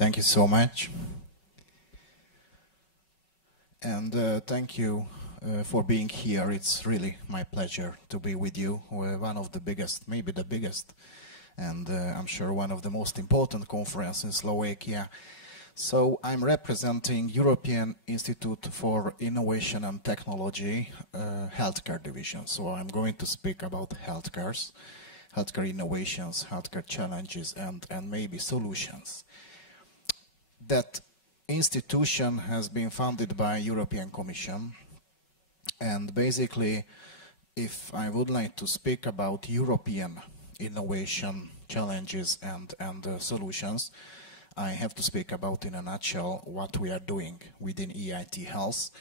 Thank you so much. And thank you for being here. It's really my pleasure to be with you. We're one of the biggest, maybe the biggest, and I'm sure one of the most important conferences in Slovakia. So I'm representing European Institute for Innovation and Technology healthcare division. So I'm going to speak about healthcare innovations, healthcare challenges, and maybe solutions. That institution has been funded by European Commission, and basically if I would like to speak about European innovation challenges and solutions, I have to speak about in a nutshell what we are doing within EIT Health,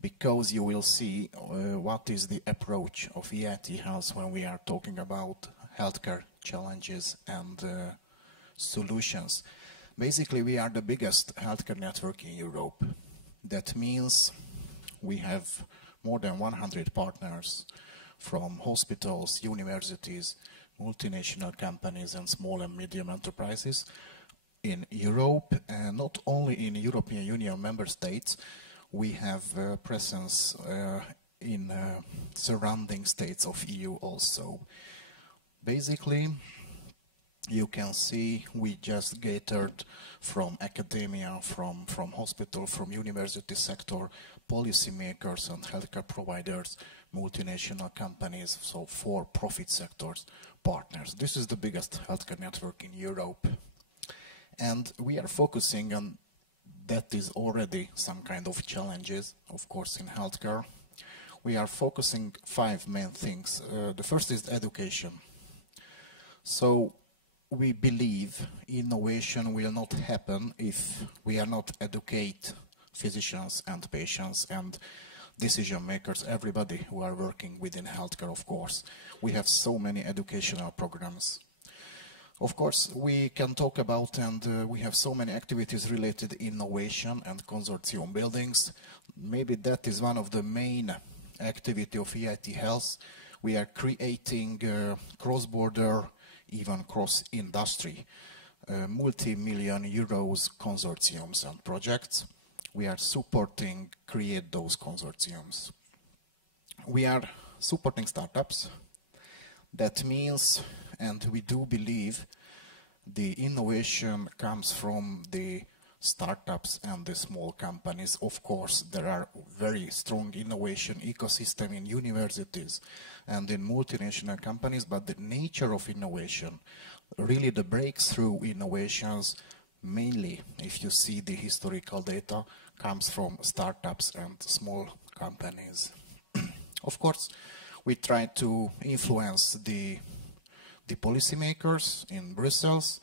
because you will see what is the approach of EIT Health when we are talking about healthcare challenges and solutions. Basically, we are the biggest healthcare network in Europe. That means we have more than 100 partners from hospitals, universities, multinational companies and small and medium enterprises in Europe, and not only in European Union member states. We have presence in surrounding states of EU also. Basically, you can see we just gathered from academia, from hospital, from university sector, policymakers and healthcare providers, multinational companies, so for-profit sectors, partners. This is the biggest healthcare network in Europe. And we are focusing on that is already some kind of challenges, of course, in healthcare. We are focusing 5 main things. The first is education. So we believe innovation will not happen if we are not educate physicians and patients and decision makers, everybody who are working within healthcare, of course. We have so many educational programs. Of course, we can talk about, and we have so many activities related to innovation and consortium buildings. Maybe that is one of the main activity of EIT Health. We are creating cross-border, even cross-industry, multi-million euros consortiums and projects. We are supporting, create those consortiums. We are supporting startups. That means, and we do believe, the innovation comes from the startups and the small companies. Of course, there are very strong innovation ecosystem in universities and in multinational companies, but the nature of innovation, really the breakthrough innovations, mainly, if you see the historical data, comes from startups and small companies. Of course, we try to influence the policymakers in Brussels,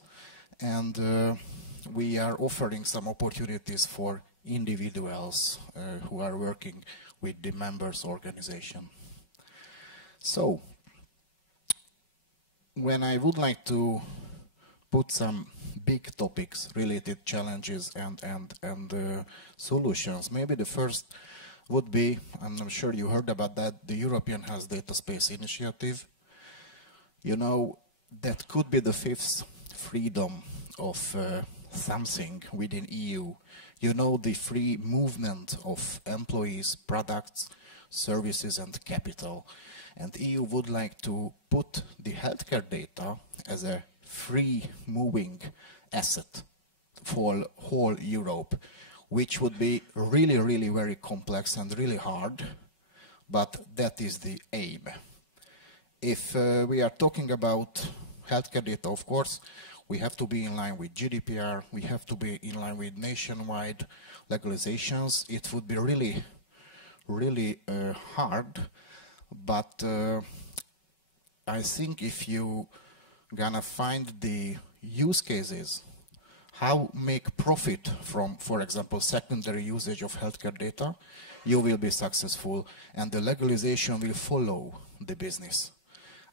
and we are offering some opportunities for individuals who are working with the members' organization. So, when I would like to put some big topics, related challenges and solutions, maybe the first would be, I'm sure you heard about that, the European Health Data Space Initiative. You know, that could be the 5th freedom of something within EU. You know, the free movement of employees, products, services and capital. And EU would like to put the healthcare data as a free moving asset for whole Europe, which would be really, really very complex and really hard, but that is the aim. If we are talking about healthcare data, of course, we have to be in line with GDPR, we have to be in line with nationwide legalizations. It would be really, really hard, but I think if you gonna find the use cases, how make profit from, for example, secondary usage of healthcare data, you will be successful, and the legalization will follow the business.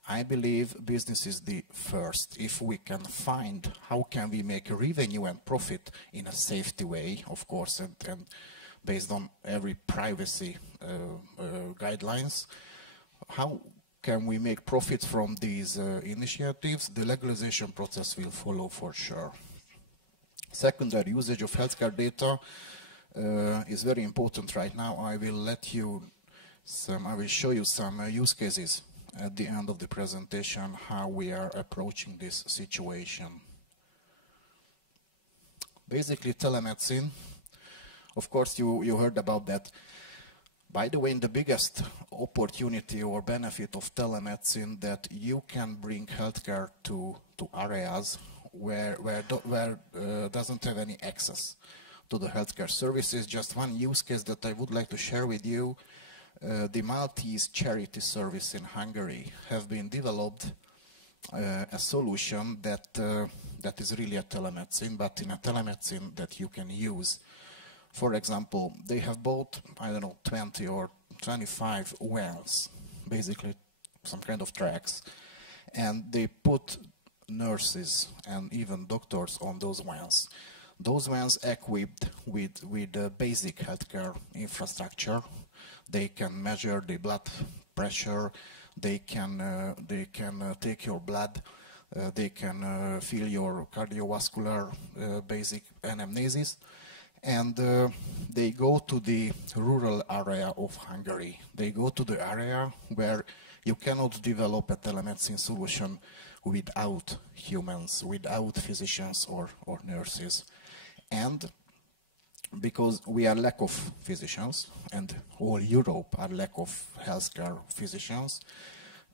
I believe business is the first. If we can find how can we make revenue and profit in a safety way, of course, and based on every privacy guidelines, how can we make profit from these initiatives, the legalization process will follow for sure. Secondary usage of healthcare data is very important right now. I will show you some use cases at the end of the presentation, how we are approaching this situation. Basically, telemedicine, of course, you heard about that. By the way, the biggest opportunity or benefit of telemedicine that you can bring healthcare to areas where doesn't have any access to the healthcare services. Just one use case that I would like to share with you. The Maltese charity service in Hungary have been developed a solution that is really a telemedicine, but in a telemedicine that you can use. For example, they have bought, I don't know, 20 or 25 wells, basically some kind of tracks, and they put nurses and even doctors on those wells. Those wells equipped with basic healthcare infrastructure. They can measure the blood pressure, they can take your blood, they can feel your cardiovascular basic anamnesis, and they go to the rural area of Hungary. They go to the area where you cannot develop a telemedicine solution without humans, without physicians or nurses. And because we are lack of physicians, and all Europe are lack of healthcare physicians,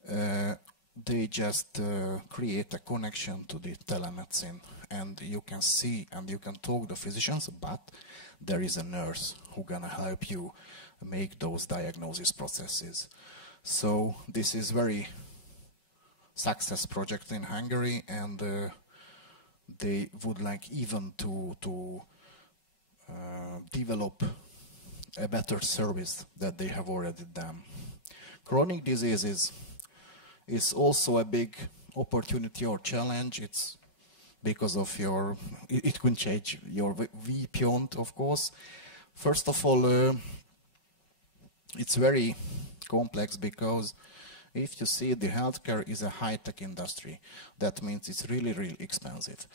they just create a connection to the telemedicine, and you can see and you can talk to physicians, but there is a nurse who gonna help you make those diagnosis processes. So this is very success project in Hungary, and they would like even to develop a better service that they have already done. Chronic diseases is also a big opportunity or challenge. It's because of it can change your viewpoint, of course. First of all, it's very complex because if you see, the healthcare is a high-tech industry. That means it's really, really expensive.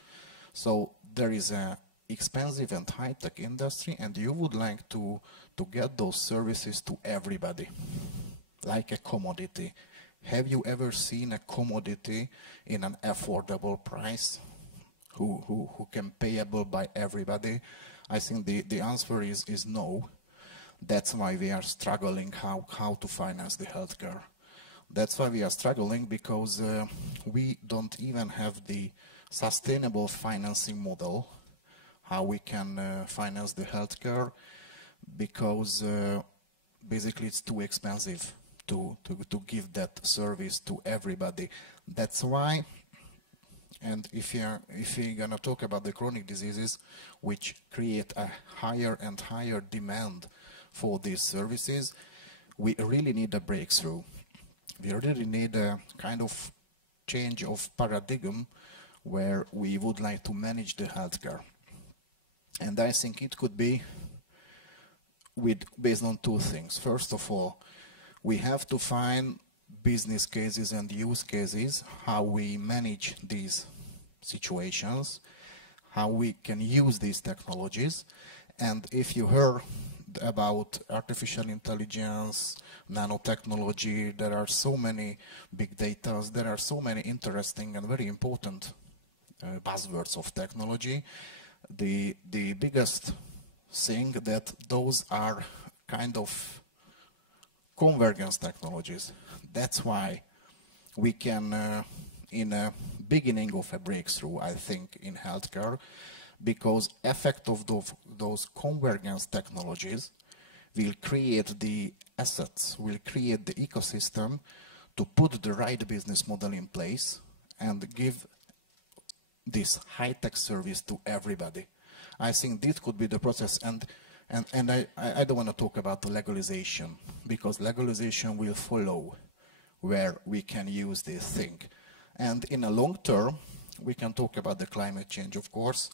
So there is a expensive and high-tech industry, and you would like to get those services to everybody, like a commodity. Have you ever seen a commodity in an affordable price, who can payable by everybody? I think the answer is no. That's why we are struggling how to finance the healthcare. That's why we are struggling, because we don't even have the sustainable financing model, how we can finance the healthcare, because basically it's too expensive to give that service to everybody. That's why, and if you're gonna talk about the chronic diseases, which create a higher and higher demand for these services, we really need a breakthrough. We really need a kind of change of paradigm where we would like to manage the healthcare. And I think it could be based on two things. First of all, we have to find business cases and use cases, how we manage these situations, how we can use these technologies. And if you heard about artificial intelligence, nanotechnology, there are so many big data, there are so many interesting and very important buzzwords of technology. The biggest thing that those are kind of convergence technologies. That's why we can, in a beginning of a breakthrough, I think, in healthcare, because effect of those convergence technologies will create the assets, will create the ecosystem to put the right business model in place and give this high-tech service to everybody. I think this could be the process, and I don't want to talk about the legalization, because legalization will follow where we can use this thing. And in a long term, we can talk about the climate change, of course.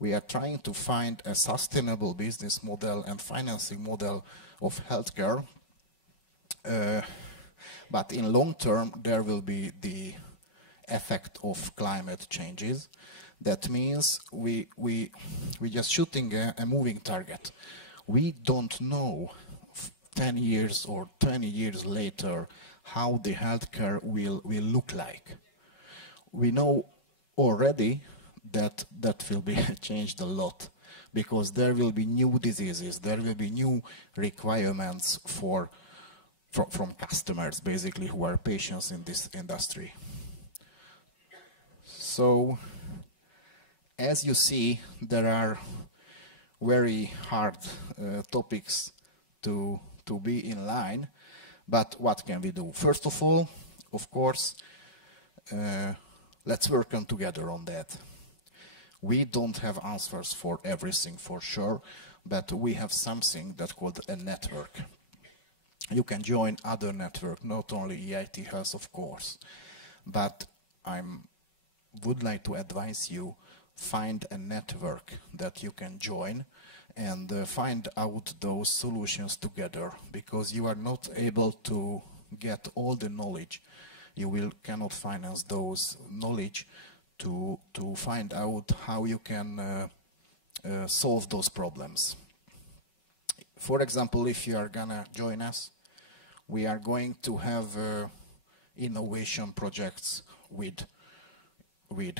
We are trying to find a sustainable business model and financing model of healthcare, but in long term, there will be the effect of climate changes. That means we just shooting a moving target. We don't know 10 years or 20 years later how the healthcare will look like. We know already that will be changed a lot, because there will be new diseases, there will be new requirements from customers, basically, who are patients in this industry. So, as you see, there are very hard topics to be in line, but what can we do? First of all, of course, let's work on together on that. We don't have answers for everything, for sure, but we have something that's called a network. You can join other network, not only EIT Health, of course, but I would like to advise you, find a network that you can join and find out those solutions together, because you are not able to get all the knowledge. You cannot finance those knowledge to find out how you can solve those problems. For example, if you are gonna join us, we are going to have innovation projects with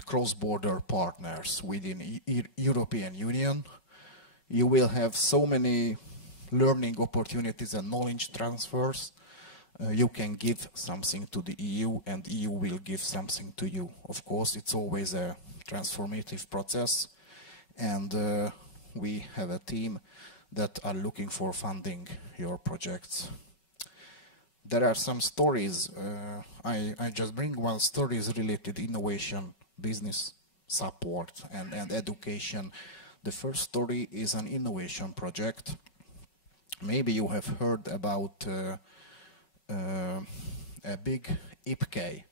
cross-border partners within European Union. You will have so many learning opportunities and knowledge transfers. You can give something to the EU and EU will give something to you. Of course, it's always a transformative process, and we have a team that are looking for funding your projects. There are some stories. I just bring one stories related innovation, business support and education. The first story is an innovation project. Maybe you have heard about a big IPK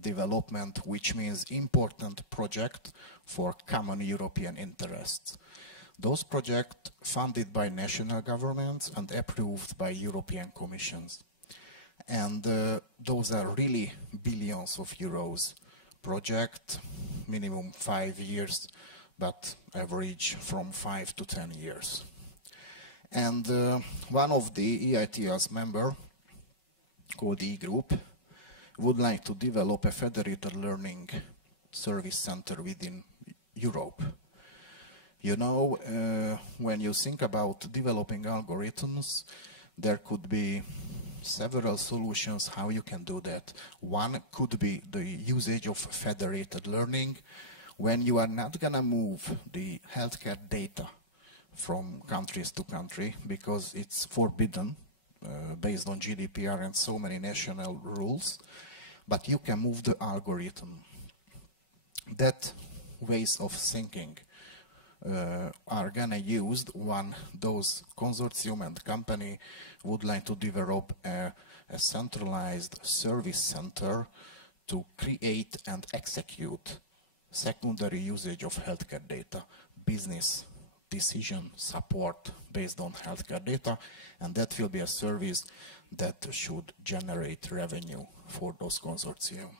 development, which means important project for common European interests. Those projects funded by national governments and approved by European Commissions. And those are really billions of euros project, minimum 5 years, but average from 5 to 10 years. And one of the EITS member, called E-Group, would like to develop a federated learning service center within Europe. You know, when you think about developing algorithms, there could be several solutions how you can do that. One could be the usage of federated learning, when you are not gonna move the healthcare data from countries to country, because it's forbidden based on GDPR and so many national rules, but you can move the algorithm. That ways of thinking are gonna used when those consortium and company would like to develop a centralized service center to create and execute secondary usage of healthcare data, business decision support based on healthcare data, and that will be a service that should generate revenue for those consortium.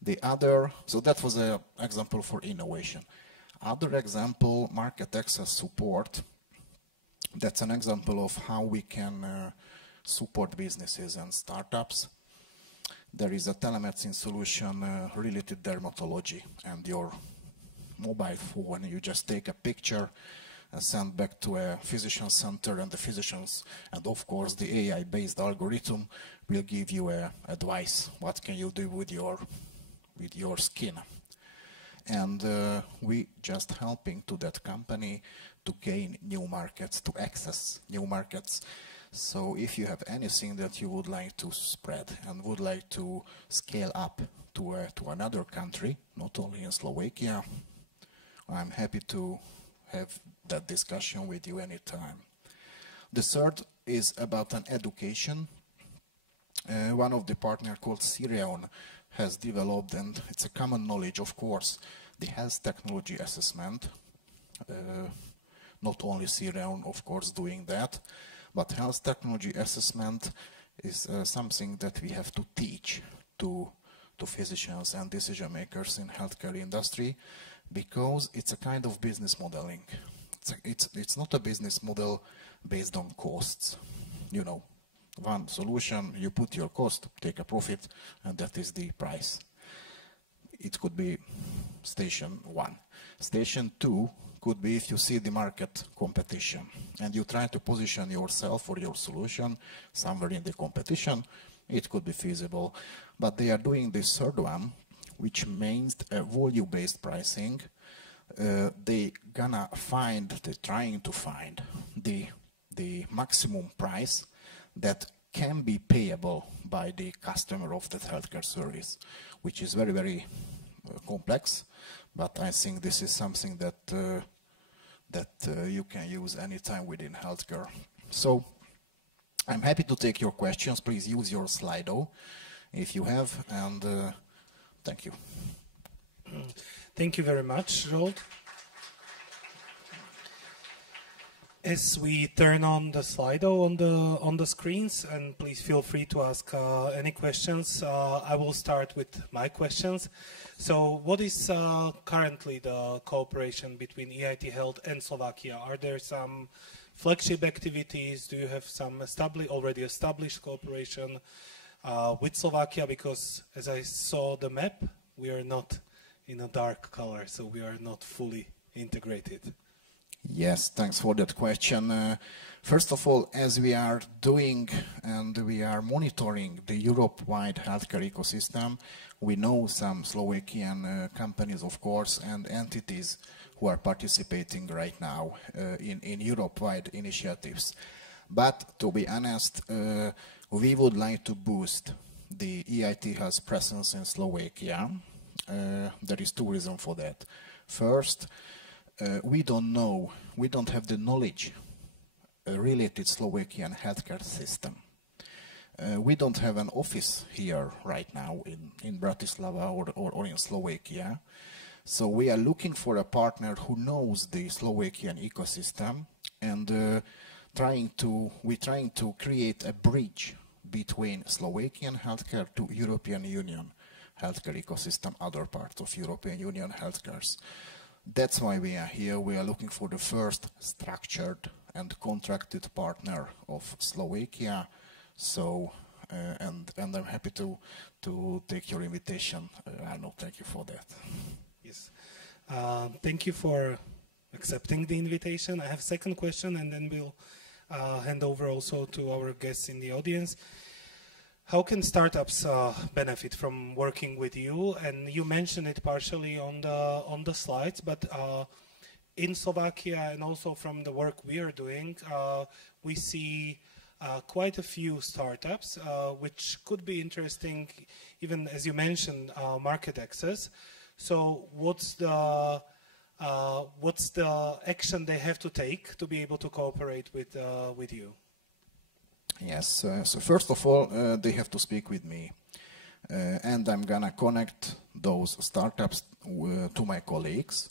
The other, so that was an example for innovation. Other example, market access support. That's an example of how we can support businesses and startups. There is a telemedicine solution related to dermatology, and your mobile phone, you just take a picture and send back to a physician center, and the physicians, and of course the AI-based algorithm will give you advice. What can you do with your skin? And we just helping to that company to gain new markets, to access new markets. So if you have anything that you would like to spread and would like to scale up to another country, not only in Slovakia, I'm happy to have that discussion with you anytime. The third is about an education. One of the partners called Cieľom has developed, and it's a common knowledge, of course, the health technology assessment. Not only Cieľom, of course, doing that, but health technology assessment is something that we have to teach to to physicians and decision makers in healthcare industry, because it's a kind of business modeling. It's not a business model based on costs. You know, one solution, you put your cost, take a profit, and that is the price. It could be station 1. Station 2 could be if you see the market competition and you try to position yourself or your solution somewhere in the competition, it could be feasible. But they are doing this third one, which means a volume-based pricing. They're trying to find the maximum price that can be payable by the customer of that healthcare service, which is very, very complex. But I think this is something that you can use anytime within healthcare. So I'm happy to take your questions. Please use your Slido if you have, and thank you. Thank you very much, Zsolt. As we turn on the Slido on the screens, and please feel free to ask any questions, I will start with my questions. So what is currently the cooperation between EIT Health and Slovakia? Are there some flagship activities? Do you have some already established cooperation with Slovakia? Because as I saw the map, we are not in a dark color, so we are not fully integrated. Yes, thanks for that question. First of all, as we are doing and we are monitoring the Europe-wide healthcare ecosystem, we know some Slovakian companies, of course, and entities who are participating right now in Europe-wide initiatives. But to be honest, we would like to boost the EIT Health's presence in Slovakia. There is 2 reasons for that. First, we don't have the knowledge related Slovakian healthcare system. We don't have an office here right now in Bratislava or in Slovakia. So we are looking for a partner who knows the Slovakian ecosystem, and we're trying to create a bridge between Slovakian healthcare to European Union healthcare ecosystem, other parts of European Union healthcares. That's why we are here. We are looking for the first structured and contracted partner of Slovakia. So, and I'm happy to take your invitation. Arno, thank you for that. Yes. Thank you for accepting the invitation. I have a second question, and then we'll hand over also to our guests in the audience. How can startups benefit from working with you? And you mentioned it partially on the slides, but in Slovakia and also from the work we are doing, we see quite a few startups, which could be interesting, even as you mentioned, market access. So what's the action they have to take to be able to cooperate with you? Yes, so first of all, they have to speak with me. And I'm gonna connect those startups to my colleagues,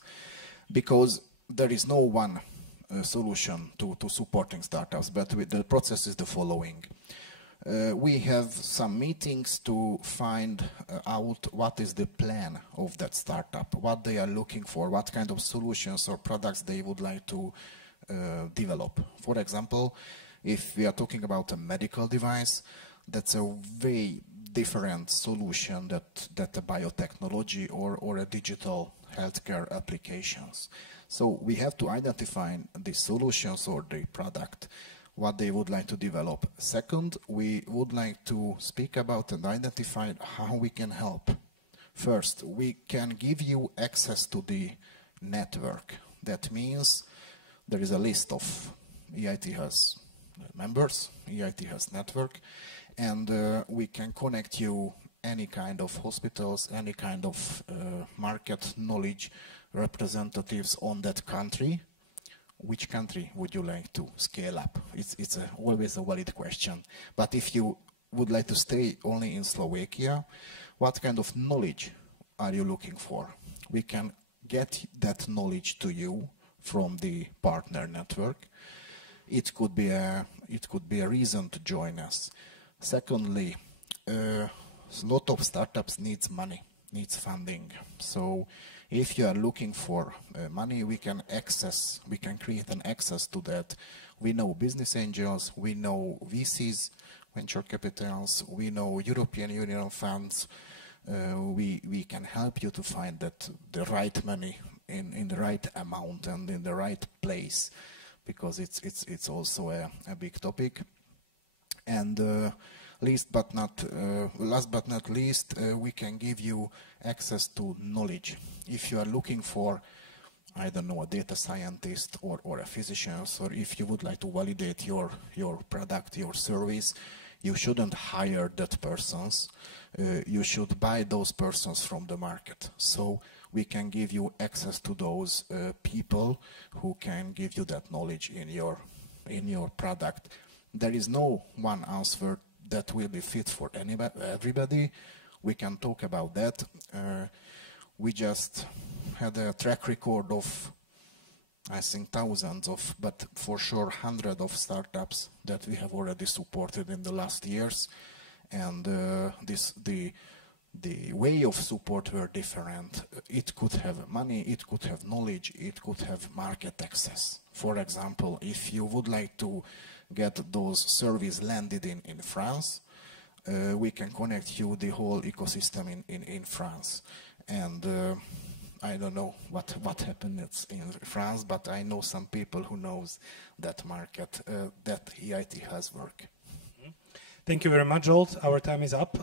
because there is no one solution to supporting startups, but the process is the following. We have some meetings to find out what is the plan of that startup, what they are looking for, what kind of solutions or products they would like to develop. For example, if we are talking about a medical device, that's a very different solution that a biotechnology or a digital healthcare applications. So we have to identify the solutions or the product, what they would like to develop. Second, we would like to speak about and identify how we can help. First, we can give you access to the network. That means there is a list of EIT has members, EIT has network, and we can connect you any kind of hospitals, any kind of market knowledge representatives on that country. Which country would you like to scale up? It's always a valid question. But if you would like to stay only in Slovakia, what kind of knowledge are you looking for? We can get that knowledge to you from the partner network. It could be a reason to join us. Secondly, a lot of startups needs money, needs funding. So if you are looking for money, we can create an access to that. We know business angels, we know VCs, venture capitals, we know European Union funds. We can help you to find the right money in the right amount and in the right place, because it's also a big topic. And last but not least, we can give you access to knowledge. If you are looking for, I don't know, a data scientist or a physician, or if you would like to validate your product, your service, you shouldn't hire that persons. You should buy those persons from the market. So we can give you access to those people who can give you that knowledge in your product. There is no one answer that will be fit for everybody. We can talk about that. We just had a track record of, I think, thousands of, but for sure hundreds of startups that we have already supported in the last years. And the way of support were different. It could have money, it could have knowledge, it could have market access. For example, if you would like to get those services landed in France, we can connect you the whole ecosystem in France. And I don't know what happened in France, but I know some people who knows that market, that EIT has work. Thank you very much, Zsolt. Our time is up.